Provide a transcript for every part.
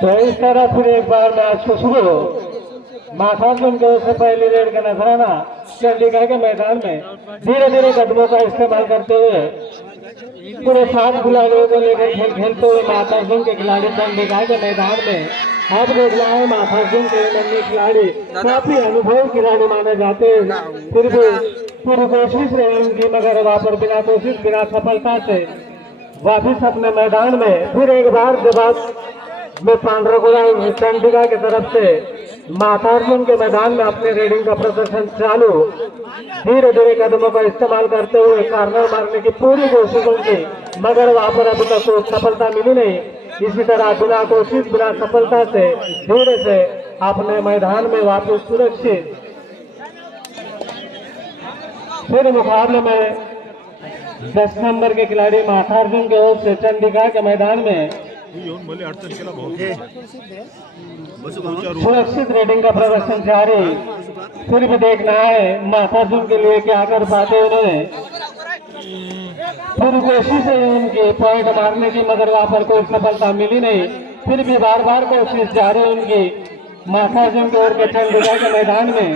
तो इस तरह फिर एक बार मैच को शुरू हो। माथार्जुन के ओर से पहली रेड का नजराना चंडीगढ़ के मैदान में धीरे धीरे कदमों का इस्तेमाल करते हुए पूरे 7 खिलाड़ियों को लेकर खेल खेलते हुए माथार्जुन के खिलाड़ी चंडीगढ़ के मैदान में अब देख रहा है। माथार्जुन के नन्ही खिलाड़ी काफी अनुभवी खिलाड़ी माने जाते हैं, फिर भी पूरी कोशिश रही उनकी, मगर वहां पर बिना कोशिश बिना सफलता से वापिस अपने मैदान में फिर एक बार जवाब में पांड्रगुड़ा चंडीगढ़ की तरफ से माथार्जुन के मैदान में अपने रेडिंग का प्रदर्शन चालू। धीरे धीरे कदमों का इस्तेमाल करते हुए कॉर्नर मारने की पूरी कोशिश की, मगर वहां पर अभी तक कोई सफलता मिली नहीं। इसी तरह बिना कोशिश बिना सफलता से धीरे से अपने मैदान में वापस सुरक्षित फिर मुकाबले में 10 नंबर के खिलाड़ी माथार्जुन के ओर से चंडीगढ़ के मैदान में सुरक्षित रेडिंग का प्रदर्शन जारी। फिर भी देखना है माथार्जुन के लिए क्या कर पाते उन्होंने। पूरी कोशिश है उनकी पॉइंट मारने की, मगर वहां पर कोई सफलता मिली नहीं। फिर भी बार बार कोशिश जारी उनकी माथार्जुन के ओर के चंडीगढ़ के मैदान में।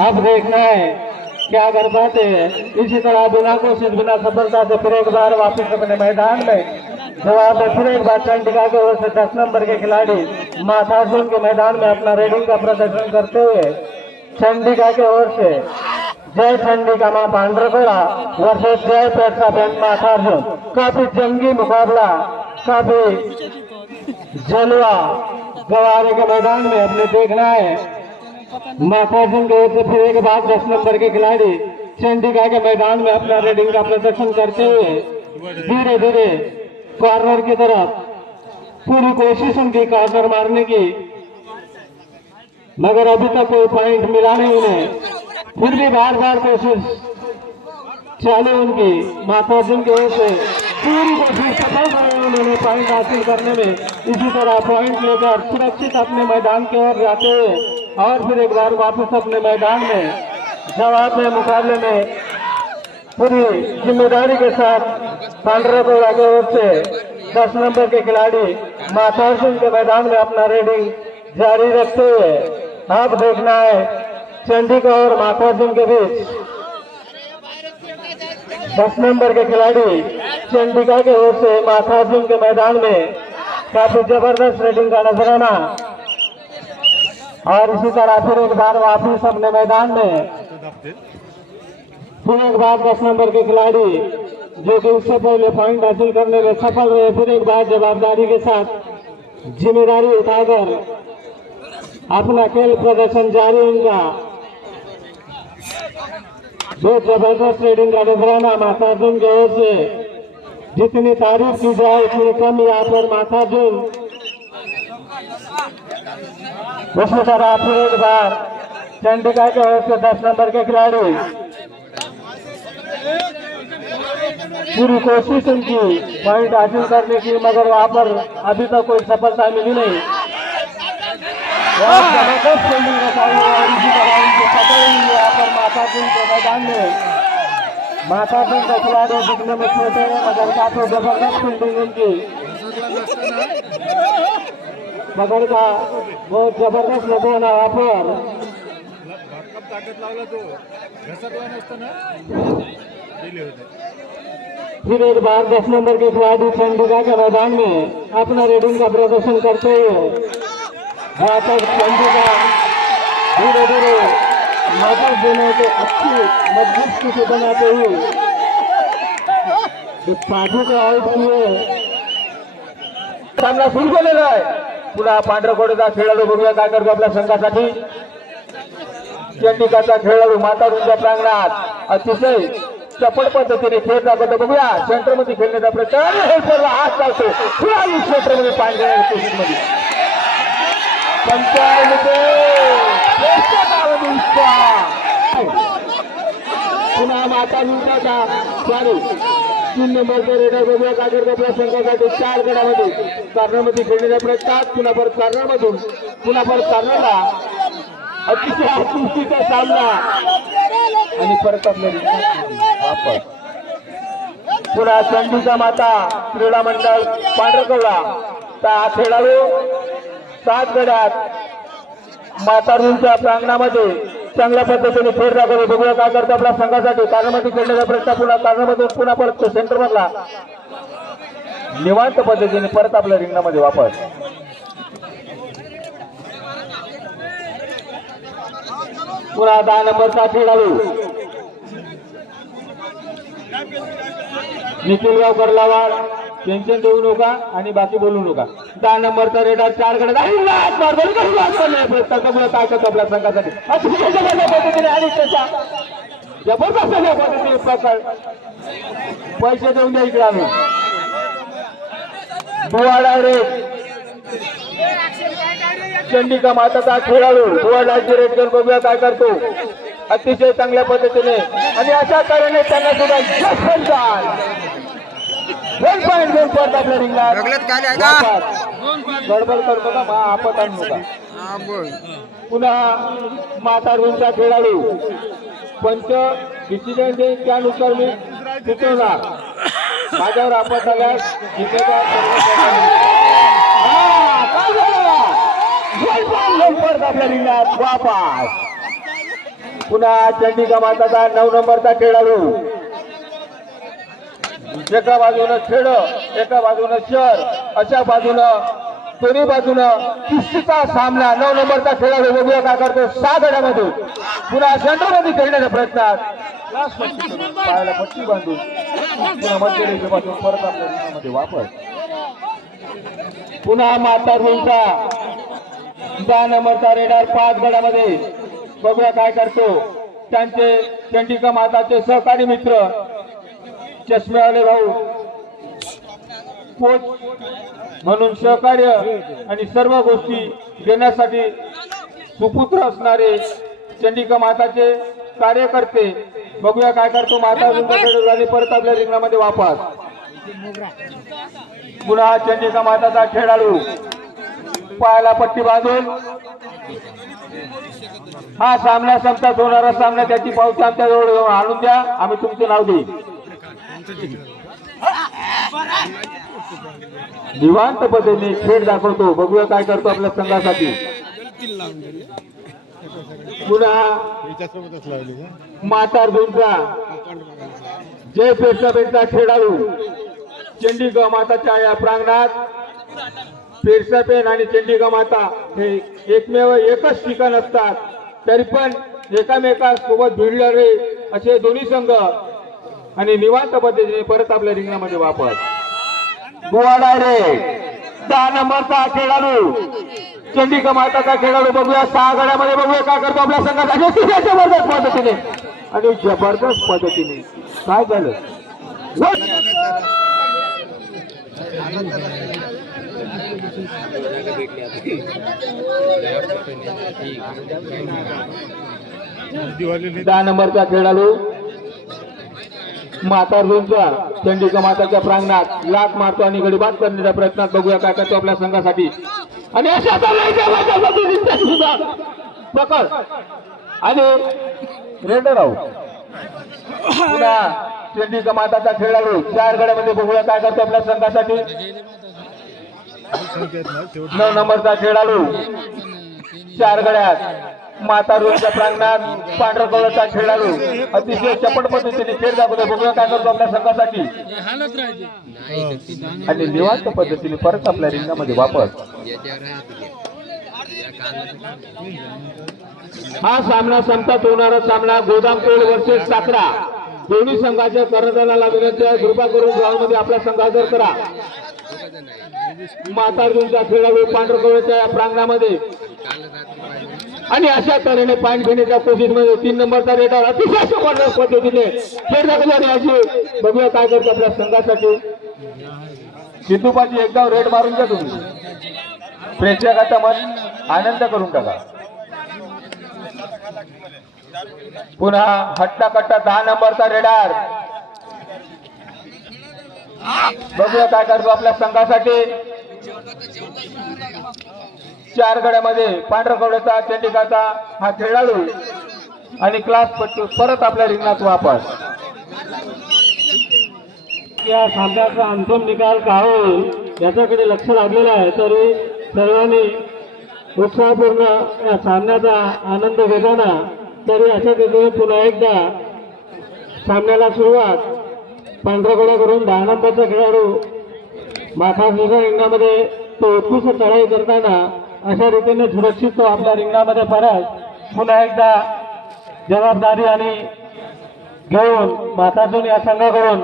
अब देखना है क्या कर पाते हैं। इसी तरह बिना कोशिश बिना सफलता से फिर एक बार वापस अपने मैदान में जवाब में फिर एक बार चंडीगढ़ की ओर से 10 नंबर के खिलाड़ी माथार्जुन के मैदान में अपना रेडिंग का प्रदर्शन करते हुए चंडीगढ़ की ओर से जय चंडिका मां पांड्रगुड़ा वर्सेस जय पेट्राबेन माथार्जुन। काफी जंगी मुकाबला, काफी जलवा गवारे के मैदान में अपने देखना है। माथार्जुन की ओर से फिर एक बार 10 नंबर के खिलाड़ी चंडीगढ़ के मैदान में अपना रेडिंग का प्रदर्शन करते हुए धीरे धीरे कॉर्नर की तरफ पूरी कोशिश उनकी कॉर्नर मारने की, मगर अभी तक कोई पॉइंट मिला नहीं उन्हें। फिर भी बार बार कोशिश चालू उनकी माथार्जुन की ओर से पूरी कोशिश सफल रहे उन्होंने पॉइंट हासिल करने में। इसी तरह पॉइंट लेकर सुरक्षित अपने मैदान की ओर जाते हुए और फिर एक बार वापस अपने मैदान में जवाब में मुकाबले में पूरी जिम्मेदारी के साथ पांड्रगुड़ा की ओर से 10 नंबर के खिलाड़ी माथार्जुन के मैदान में अपना रेडिंग जारी रखते हुए अब देखना है चंडीगढ़ और माथार्जुन के बीच 10 नंबर के खिलाड़ी चंडीगढ़ की ओर से माथार्जुन के मैदान में काफी जबरदस्त रेडिंग का नजराना। और इसी तरह फिर एक बार वापिस अपने मैदान में फिर एक बार 10 नंबर के खिलाड़ी जो कि उससे पहले पॉइंट हासिल करने में सफल रहे, फिर एक बार जवाबदारी के साथ जिम्मेदारी उठाकर अपना खेल प्रदर्शन जारी उनका। बहुत जबरदस्त रेडिंग का नजराना माथार्जुन की ओर से, जितनी तारीफ की जाए उतनी कम यहाँ पर माथार्जुन। उसी तरह फिर एक बार चंडीगढ़ की ओर से 10 नंबर के खिलाड़ी पूरी कोशिश उनकी पॉइंट हासिल करने की, मगर वहां पर अभी तक कोई सफलता मिली नहीं। जबरदस्त फील्डिंग रखाई और इसी तरह उनकी पकड़ यहाँ पर माथार्जुन के मैदान में। माथार्जुन का खिलाड़ी दिखने में छोटे हैं, मगर काफी जबरदस्त फील्डिंग उनकी पकड़ का बहुत जबरदस्त लगवाना वहां पर। फिर एक बार 10 नंबर के खिलाड़ी चंडीगढ़ के मैदान में अपना रेडिंग का प्रदर्शन करते हुए वहां तक चंडीगढ़ धीरे धीरे मदद देने के अच्छी मजबूत स्थिति बनाते हुए पाठू को आउट किए। सामना सुरू केलेला आहे। पुन्हा पांढरकोडेचा खेळाडू बघूया काय करतो आपल्या संघासाठी। चंडीगढ़चा खेळाडू माथार्जुनच्या प्रांगणात अतिशय चपळ पद्धतीने खेळ दाखवतो बघूया। सेंटरमध्ये खेळण्याचा प्रयत्न, हे सर्व हात चालतो खेळाडू क्षेत्रामध्ये पांढऱ्या मध्ये पुन्हा माथार्जुनचा खेळाडू 3 नंबरचा रेडर बघूया काय करतो आपल्या संघासाठी। 4 गडामध्ये कॉर्नरमध्ये खेळण्याचा प्रयत्न, पुन्हा परत कॉर्नरमधून पुन्हा परत कॉर्नरला अतिशय आकृतीचा सामना आणि परत आपल्या पुन्हा चंडीका माता क्रीडा मंडळ पांढरकवडा खेळाडू 7 गड्यात म्हातारींच्या प्रांगणामध्ये चांगल्या पद्धतीने खेळ दाखवतो. बघूया काय करतो आपल्या संघासाठी. कानामध्ये खेळण्याचा प्रयत्न पुन्हा कानामधून पुन्हा परत सेंटर मधला निवांत पद्धतीने परत आपल्या रिंगणामध्ये वापस. पुन्हा 10 नंबरचा खेळाडू निखिल गावकर लावाड. टेन्शन देऊ नका आणि बाकी बोलू नका. 10 नंबरचा रेडर 4 गडे काय करतो आपल्या संघासाठी पद्धतीने आणि त्याच्या जबरदस्त पद्धतीने पकड पैसे देऊन द्या इकडे आम्ही. बुवाडा रे चंडिका माताचा खेळाडू बुवाडाची रेड करून बघूया काय करतो. अतिशय चांगल्या पद्धतीने आणि अशा तऱ्हेने त्यांना सुद्धा पॉईंट घेऊन परत आपल्या रिंगणात गडबड करतो का आपत आणू नका. पुन्हा म्हातारींचा खेळाडू पंच डिसिजन दे त्यानुसार मी सुचवणार. माझ्यावर आपत आल्यास परत आपल्या रिंगणात वापस. पुन्हा चंडिका माताचा 9 नंबरचा खेळाडू एका बाजूनं खेळ एका बाजूनं शहर अशा बाजूनं दोन्ही बाजूनं कुस्तीचा सामना. 9 नंबरचा खेळाडू बघूया काय करतो. 6 गड्यामधून पुन्हा सेंटरमध्ये खेळण्याच्या प्रयत्नात पायाला पट्टी बांधून पुन्हा मध्य रेषेपासून परत आपल्या रिंगणामध्ये वापस. पुन्हा म्हातारींचा 10 नंबरचा रेडर 5 गड्यामध्ये बघूया काय करतो. त्यांचे चंडिका माताचे सहकारी मित्र चष्मेवाले भाऊ कोच म्हणून सहकार्य आणि सर्व गोष्टी देण्यासाठी सुपुत्र असणारे चंडिका माताचे कार्यकर्ते बघूया काय करतो. माता झाली परत आपल्या रिंगणामध्ये वापस. पुन्हा चंडिका माताचा खेळाडू पायाला पट्टी बांधून हा सामना संपतात होणारा सामना त्याची पावती आमच्याजवळ आणून द्या. आम्ही तुमचे नाव देऊ. निवांत पद्धतीने खेळ दाखवतो. बघूया काय करतो आपल्या संघासाठी. पुन्हा म्हातारचा जय पेरसाबेनचा खेळाडू चंडिका माताच्या या प्रांगणात. पेरसाबेन आणि चंडिका माता हे एकमेव एकच ठिकाण असतात तरी पण एकामेकासोबत भिडणारे असे दोन्ही संघ आणि निवांत पद्धतीने परत आपल्या रिंगणामध्ये वापस. बुवाडा रे 10 नंबरचा खेळाडू चंडिका माताचा खेळाडू बघूया 6 गड्यामध्ये बघूया काय करतो आपल्या संघासाठी जबरदस्त पद्धतीने आणि जबरदस्त पद्धतीने. काय झालं दहा नंबरचा खेळाडू म्हातारचा चंडिका माताच्या प्रांगणात लाट मारतो आणि गडी बाद करण्याच्या प्रयत्नात बघूया काय करतो आपल्या संघासाठी. आणि अशा पकड आणि रेडर आउट. पुन्हा चंडिका माताचा खेळाडू 4 गड्यामध्ये बघूया काय करतो आपल्या संघासाठी. 9 नंबरचा खेळाडू 4 गड्यात म्हातारीच्या प्रांगणात पांढरा कलरचा खेळाडू अतिशय चपट पद्धतीने खेळ दाखवतो. बघूया काय करतो आपल्या संघासाठी आणि निवांत पद्धतीने परत आपल्या रिंगणामध्ये वापस. हा सामना संपतात होणारा सामना गोदामतोड वर्सेस साखरा. दोन्ही संघाच्या कर्णधाराला विनंती आहे कृपा करून ग्राउंडमध्ये आपला संघ हजर करा. म्हातारीचा खेळाडू पांढरा कलरच्या प्रांगणामध्ये आणि अशा तऱ्हेने पॉईंट घेण्याच्या कोशिशमध्ये 3 नंबरचा रेडर अतिशय जबरदस्त पद्धतीने खेळ दाखवल्याने अशी बघूया काय करतो आपल्या संघासाठी. सिद्धूपाची एकदा रेड मारून घ्या तुम्ही. प्रेक्षकाचा मन आनंद करून टाका. पुन्हा हट्टा कट्टा 10 नंबरचा रेडर बघूया काय करतो आपल्या संघासाठी. 4 गड्यामध्ये पांढरा कवड्याचा चंडिकाचा हा खेळाडू आणि क्लास पट्टू परत आपल्या रिंगणात वापस. या सामन्याचा अंतिम निकाल काय होईल याच्याकडे लक्ष लागलेलं आहे, तरी सर्वांनी उत्साहपूर्ण या सामन्याचा आनंद घेताना तरी अशा तिथे पुन्हा एकदा सामन्याला सुरुवात. पांढऱ्या गोळा करून 10 नंबरचा खेळाडू माथारच्या रिंगणामध्ये तो उत्कृष्ट चढाई करताना अशा रीतीने सुरक्षित तो आपल्या रिंगणामध्ये परत पुन्हा एकदा जबाबदारी आणि घेऊन माथारजून या संघाकडून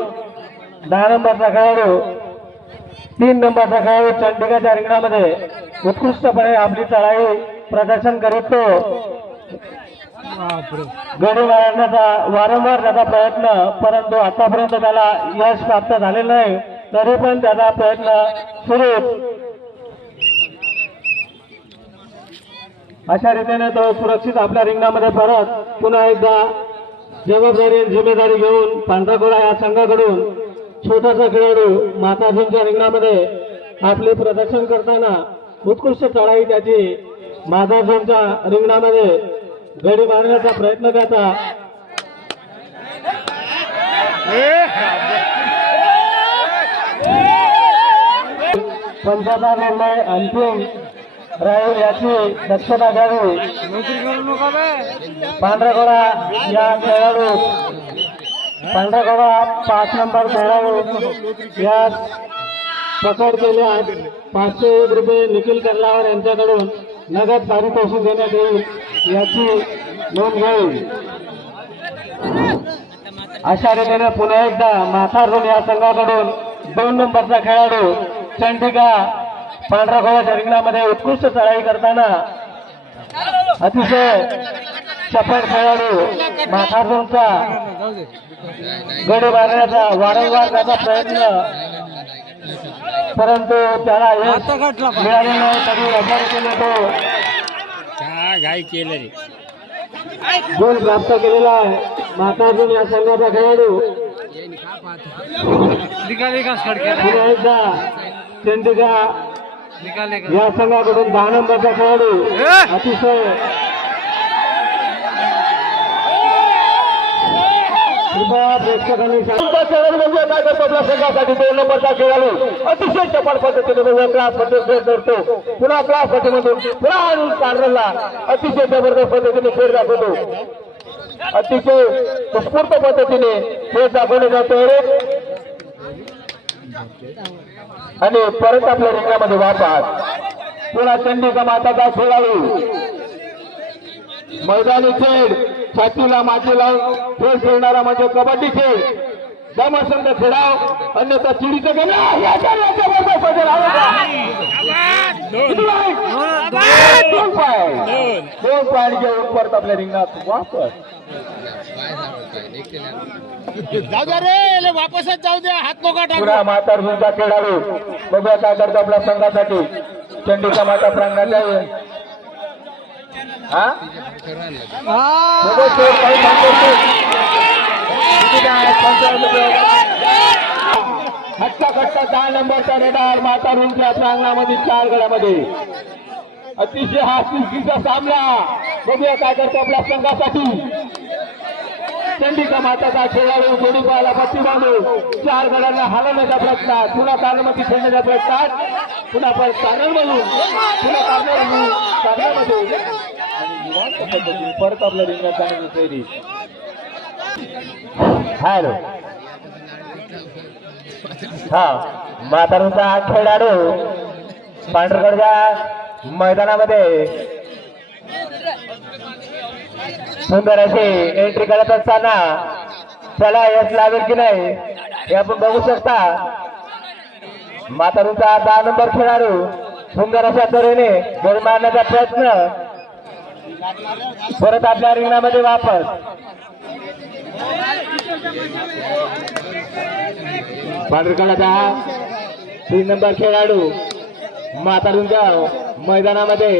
10 नंबरचा खेळाडू 3 नंबरचा खेळाडू चंडिकाच्या रिंगणामध्ये उत्कृष्टपणे आपली चढाई प्रदर्शन करीत तो गडी मारण्याचा वारंवार त्याचा प्रयत्न, परंतु आतापर्यंत त्याला यश प्राप्त झालेलं नाही, तरी पण त्याचा प्रयत्न सुरू. अशा रीतीने तो सुरक्षित आपल्या रिंगणामध्ये परत पुन्हा एकदा जबाबदारी जिम्मेदारी घेऊन पांढरागोळा या संघाकडून छोटासा खेळाडू माताजींच्या रिंगणामध्ये आपले प्रदर्शन करताना उत्कृष्ट चढाई त्याची माताजींच्या रिंगणामध्ये गडी मारण्याचा प्रयत्न करता. पंचाचा निर्णय अंतिम राहील याची दक्षता घ्यावी. पांढरागोळा या खेळाडू पांढरागोळा 5 नंबर खेळाडू यास पकड केल्यास 501 रुपये निखिल कर्लावर यांच्याकडून नगद पारितोषिक देण्यात येईल याची नोंद घ्यावी. अशा रीतीने पुन्हा एकदा माथारजून या संघाकडून 2 नंबरचा खेळाडू चंडिका पांढरागोळ्याच्या रिंगणामध्ये उत्कृष्ट चढाई करताना अतिशय चपळ खेळाडू माथारजूनचा गडी मारण्याचा वारंवार त्याचा प्रयत्न, परंतु त्याला यश मिळाले नाही, तरी अशा रीतीने तो गोल प्राप्त केलेला आहे. माथारजून या संघाचा खेळाडू पुन्हा एकदा चंडिका या संघाकडून 10 नंबरचा खेळाडू अतिशय प्रेक्षकांनी म्हणजे काय करतो आपल्या संघासाठी 2 नंबरचा खेळाडू अतिशय चपळ पद्धतीने क्लास मध्ये करतो. पुन्हा क्लास मधून पुन्हा काढला अतिशय जबरदस्त पद्धतीने खेळ दाखवतो. अतिशय उत्स्फूर्त पद्धतीने खेळ दाखवले जातो आणि परत आपल्या रिंगणामध्ये वापस. पुन्हा चंडिका माताचा खेळाडू मैदानी खेळ, छातीला माती लावून खेळ खेळणारा म्हणजे कबड्डी खेळ. दमसंत खेळाव अन्यथा चिडीचं गेलं दोन पाय घेऊन परत आपल्या रिंगणात वापस. वापसच जाऊ द्या, हात नका टाकू. पुन्हा माथारजूनचा खेळाडू बघूया काय करतो आपल्या संघासाठी. चंडिका माता प्रांगणात हट्टा खट्टा 10 नंबरचा रेडार माथारजूनच्या प्रांगणामध्ये 4 गड्यामध्ये अतिशय हा कुस्तीचा सामना. बघूया काय करतो आपल्या संघासाठी. चंडिका माताचा खेळाडू जोडी पाहायला पट्टी बांधून 4 गड्यांना हलवण्याचा प्रयत्न, पुन्हा कार्नमध्ये खेळण्याचा प्रयत्न, पुन्हा परत कार्नरमधून पुन्हा कार्नरमध्ये परत आपल्या रिंगणात जाण्याची तयारी. हॅलो हा माथारजूनचा खेळाडू पांढरगडच्या मैदानामध्ये सुंदर अशी एंट्री करत असताना त्याला यश लागेल की नाही हे आपण बघू शकता. माथारजूनचा 10 नंबर खेळाडू सुंदर अशा तऱ्हेने गोल मारण्याचा प्रयत्न, परत आपल्या रिंगणामध्ये वापस. पांढरकडाचा 3 नंबर खेळाडू माथारजूनच्या मैदानामध्ये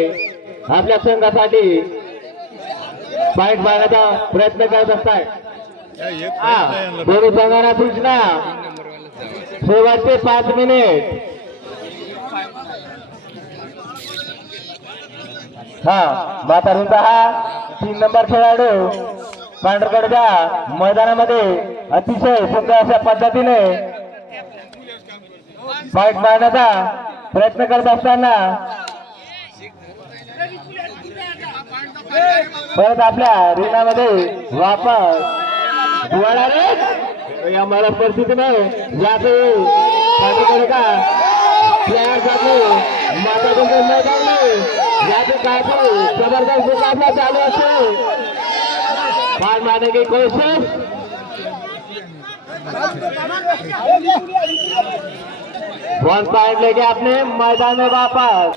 आपल्या संघासाठी पॉईंट मारण्याचा प्रयत्न करत असताय. दोन्ही संघांना सूचना, शेवटचे 5 मिनिट. माथारजूनचा हा 3 नंबर खेळाडू पांढरकड़च्या मैदानामध्ये अतिशय सुंदर अशा पद्धतीने फाईट मारण्याचा प्रयत्न करत असताना परत आपल्या रिंगणामध्ये वापस या मला परिस्थिती नाही जाते पाठीकडे का प्लेयर जाते माता तुमचं मैदान नाही जाते काफी जबरदस्त मुकाबला चालू असते फाईट मारने की कोशिश वन पॉइंट लेके अपने मैदान में वापस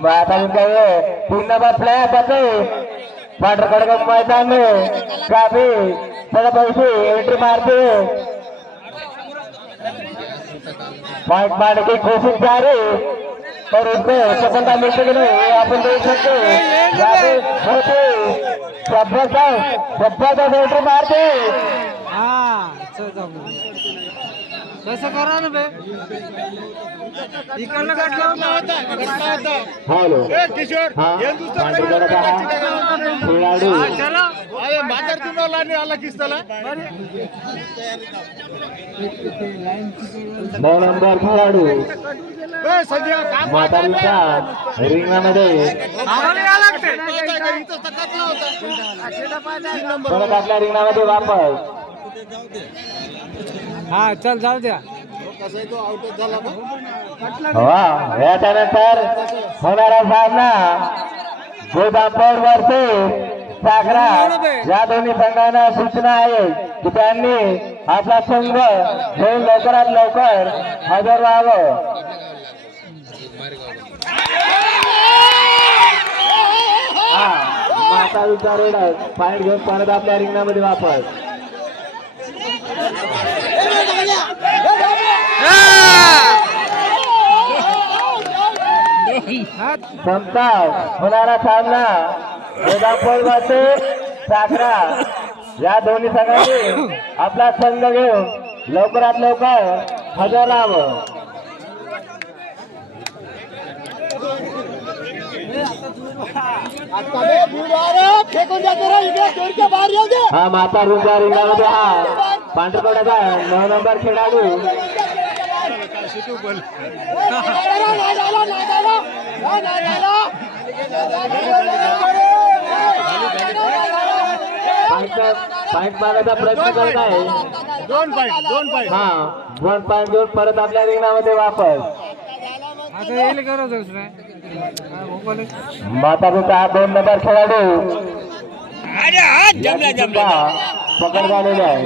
माता उनका ये 3 नंबर प्लेयर बचे पाटर खड़गम मैदान में काफी बड़ा पैसे एंट्री मारते पॉइंट मारने की कोशिश जारी और उसको सफलता मिलती कि नहीं अपन देख सकते यहाँ पे जबरदस्त एंट्री मारते कसं करा ना बे इकडलं हॅलो किशोर हा खेळाडू चला अरे मातार आला किस्ताला 9 नंबर खेळाडू सध्या काम म्हातारीच्या रिंगणामध्ये आम्हाला यावं लागते परत आपल्या रिंगणामध्ये वापस हा चल जाऊ द्या वा याच्यानंतर होणारा सामना गोदापड वरती साखरा या दोन्ही संघांना सूचना आहे की त्यांनी आपला संघ घेऊन लवकरात लवकर हजर व्हावं हा माता विचार पॉइंट घेऊन परत आपल्या रिंगणामध्ये वापस संपता होणारा सामना गोदापड वरती साखरा या दोन्ही संघांनी आपला संघ घेऊन लवकरात लवकर हजर राहावं हा माता रुंजा रिंगणामध्ये हा पांढरकवड्याचा 9 नंबर खेळाडू पॉइंट मारण्याचा प्रयत्न करत आहे 2 पॉइंट हा 1 पॉइंट घेऊन परत आपल्या रिंगणामध्ये वापस आता येईल करत माताचा 2 नंबर खेळाडू पकड झालेला आहे